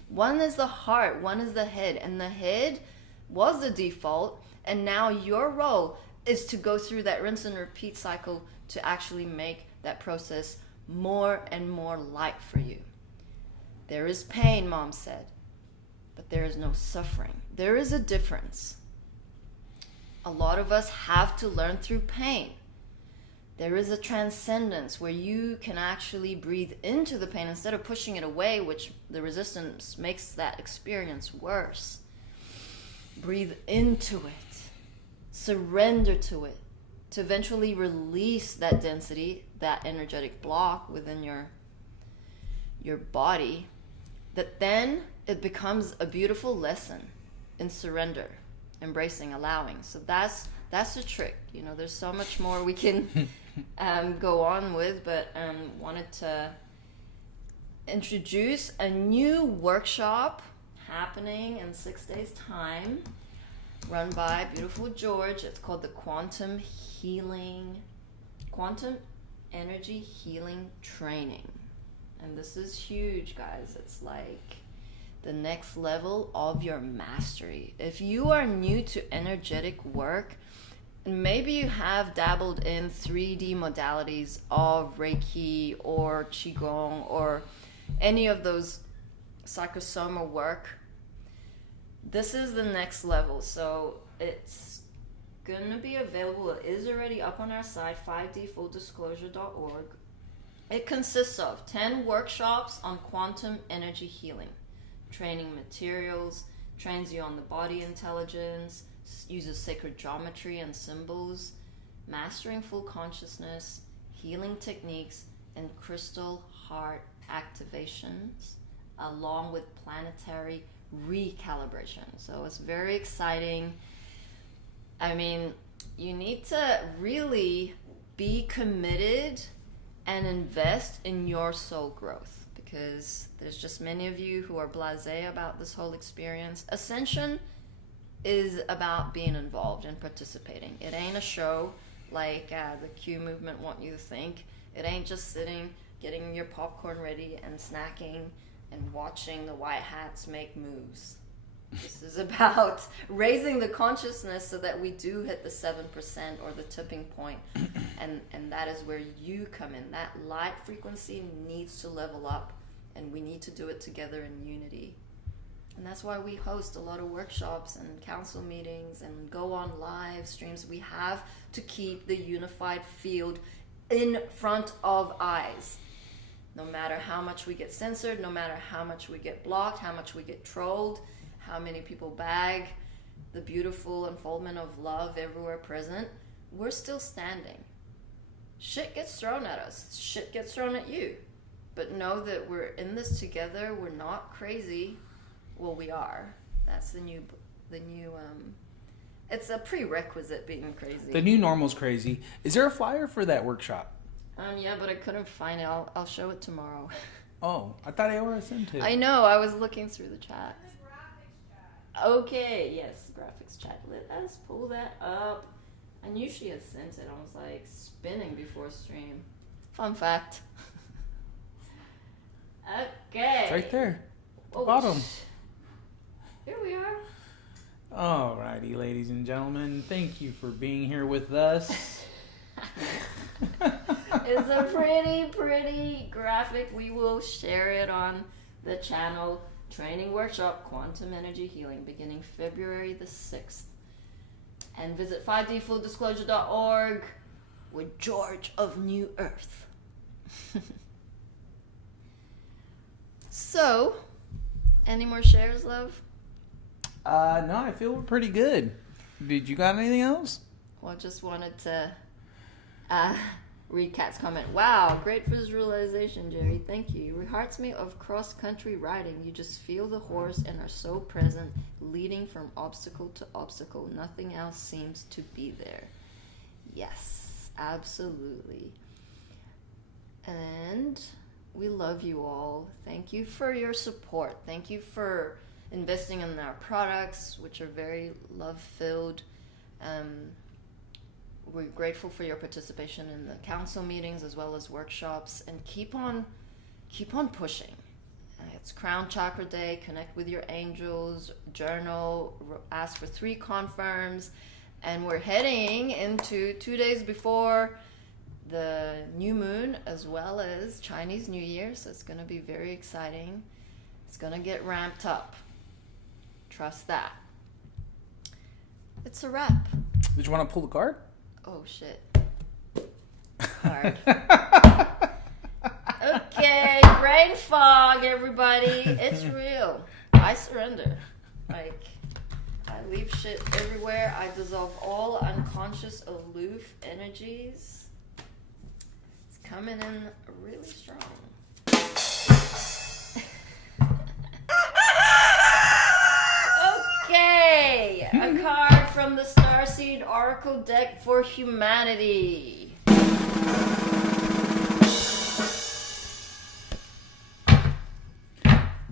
One is the heart, one is the head. And the head was the default, and now your role is to go through that rinse and repeat cycle to actually make that process more and more light for you. There is pain, Mom said, but there is no suffering. There is a difference. A lot of us have to learn through pain. There is a transcendence where you can actually breathe into the pain instead of pushing it away, which the resistance makes that experience worse. Breathe into it. Surrender to it. To eventually release that density, that energetic block within your body, that then it becomes a beautiful lesson in surrender, embracing, allowing. So that's the trick. You know, there's so much more we can go on with, but wanted to introduce a new workshop happening in 6 days' time, run by beautiful George. It's called the Quantum Energy Healing Training. And this is huge, guys. It's like the next level of your mastery. If you are new to energetic work, maybe you have dabbled in 3D modalities of Reiki or Qigong or any of those psychosoma work, this is the next level. So it's gonna be available. It is already up on our site, 5dfulldisclosure.org. It consists of 10 workshops on quantum energy healing, training materials, trains you on the body intelligence, uses sacred geometry and symbols, mastering full consciousness, healing techniques, and crystal heart activations, along with planetary recalibration. So it's very exciting. I mean, you need to really be committed and invest in your soul growth, because there's just many of you who are blasé about this whole experience. Ascension is about being involved and participating. It ain't a show like the Q movement want you to think. It ain't just sitting, getting your popcorn ready and snacking and watching the white hats make moves. This is about raising the consciousness so that we do hit the 7% or the tipping point. And that is where you come in. That light frequency needs to level up, and we need to do it together in unity. And that's why we host a lot of workshops and council meetings and go on live streams. We have to keep the unified field in front of eyes. No matter how much we get censored, no matter how much we get blocked, how much we get trolled, how many people bag the beautiful unfoldment of love everywhere present, we're still standing. Shit gets thrown at us. Shit gets thrown at you. But know that we're in this together. We're not crazy. Well, we are. That's the new it's a prerequisite being crazy. The new normal's crazy. Is there a flyer for that workshop? Yeah, but I couldn't find it. I'll show it tomorrow. Oh, I thought I already sent it. I know. I was looking through the chat. Okay, yes, graphics chat. Let us pull that up. I knew she had sent it. I was like spinning before stream. Fun fact. Okay. It's right there. Oh, Bottom. Here we are. Alrighty, ladies and gentlemen. Thank you for being here with us. It's a pretty graphic. We will share it on the channel. Training workshop, Quantum Energy Healing, beginning February the 6th. And visit 5dfulldisclosure.org with George of New Earth. So, any more shares, love? No, I feel we're pretty good. Did you got anything else? Well, I just wanted to read Kat's comment. Wow, great visualization, Jerry. Thank you. It reminds me of cross-country riding. You just feel the horse and are so present, leading from obstacle to obstacle. Nothing else seems to be there. Yes, absolutely. And we love you all. Thank you for your support. Thank you for investing in our products, which are very love-filled. We're grateful for your participation in the council meetings as well as workshops, and keep on pushing. It's Crown Chakra Day. Connect with your angels, journal, ask for 3 confirms, and we're heading into 2 days before the new moon as well as Chinese New Year, so it's going to be very exciting. It's going to get ramped up. Trust that. It's a wrap. Did you want to pull the card? Oh, shit. Hard. Okay, brain fog, everybody. It's real. I surrender. Like, I leave shit everywhere. I dissolve all unconscious, aloof energies. It's coming in really strong. Okay, a card from the Starseed Oracle deck for humanity.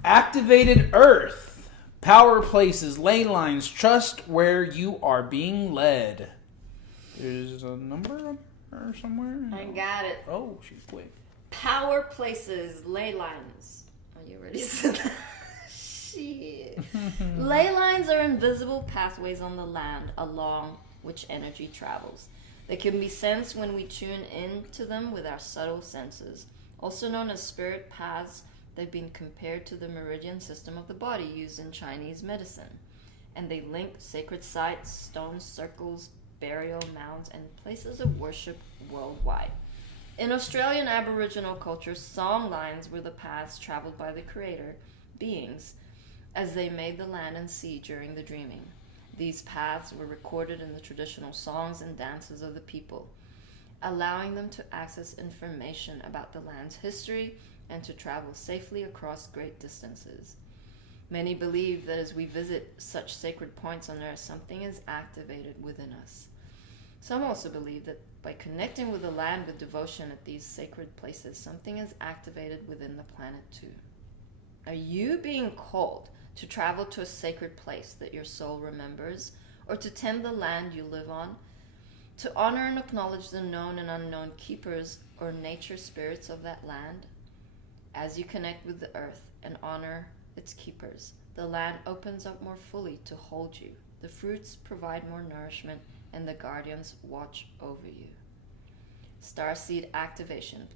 Activated Earth. Power places, ley lines. Trust where you are being led. There's a number or somewhere? I got it. Oh, she's quick. Power places, ley lines. Are you ready to that? Shit. Ley lines are invisible pathways on the land along which energy travels. They can be sensed when we tune into them with our subtle senses. Also known as spirit paths, they've been compared to the meridian system of the body used in Chinese medicine. And they link sacred sites, stones, circles, burial mounds, and places of worship worldwide. In Australian Aboriginal culture, song lines were the paths traveled by the creator beings as they made the land and sea during the dreaming. These paths were recorded in the traditional songs and dances of the people, allowing them to access information about the land's history and to travel safely across great distances. Many believe that as we visit such sacred points on earth, something is activated within us. Some also believe that by connecting with the land with devotion at these sacred places, something is activated within the planet too. Are you being called to travel to a sacred place that your soul remembers, or to tend the land you live on, to honor and acknowledge the known and unknown keepers or nature spirits of that land? As you connect with the earth and honor its keepers, the land opens up more fully to hold you. The fruits provide more nourishment, and the guardians watch over you. Starseed activation.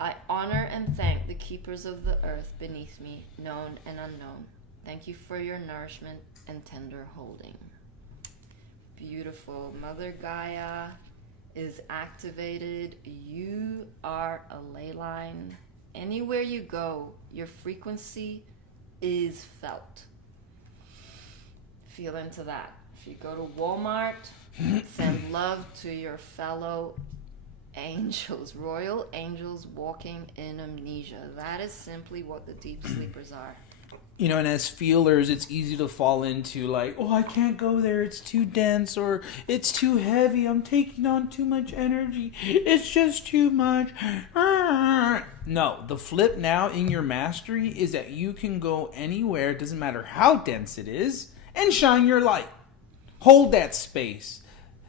I honor and thank the keepers of the earth beneath me, known and unknown. Thank you for your nourishment and tender holding. Beautiful. Mother Gaia is activated. You are a ley line. Anywhere you go, your frequency is felt. Feel into that. If you go to Walmart, send love to your fellow angels, royal angels walking in amnesia. That is simply what the deep sleepers are. You know, and as feelers, it's easy to fall into like, oh, I can't go there. It's too dense, or it's too heavy. I'm taking on too much energy. It's just too much. No, the flip now in your mastery is that you can go anywhere, it doesn't matter how dense it is, and shine your light. Hold that space.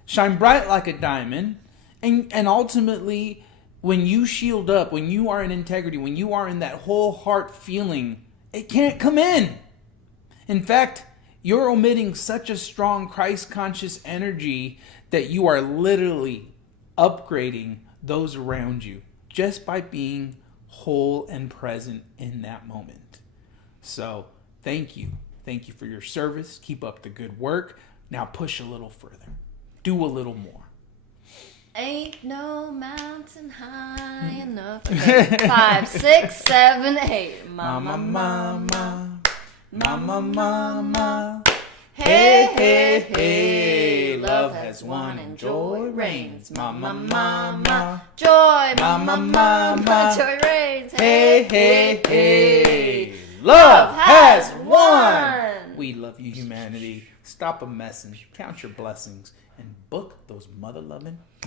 Shine bright like a diamond. And ultimately, when you shield up, when you are in integrity, when you are in that whole heart feeling, it can't come in. In fact, you're emitting such a strong Christ-conscious energy that you are literally upgrading those around you just by being whole and present in that moment. So, thank you. Thank you for your service. Keep up the good work. Now push a little further. Do a little more. Ain't no mountain high enough. Okay. 5, 6, 7, 8. Mama, mama, mama, mama. Hey, hey, hey. Love has won and joy reigns. Mama, mama. Joy, mama, mama. Joy reigns. Hey, hey, hey. Love has won. We love you, humanity. Stop a messing. Count your blessings and book those mother-loving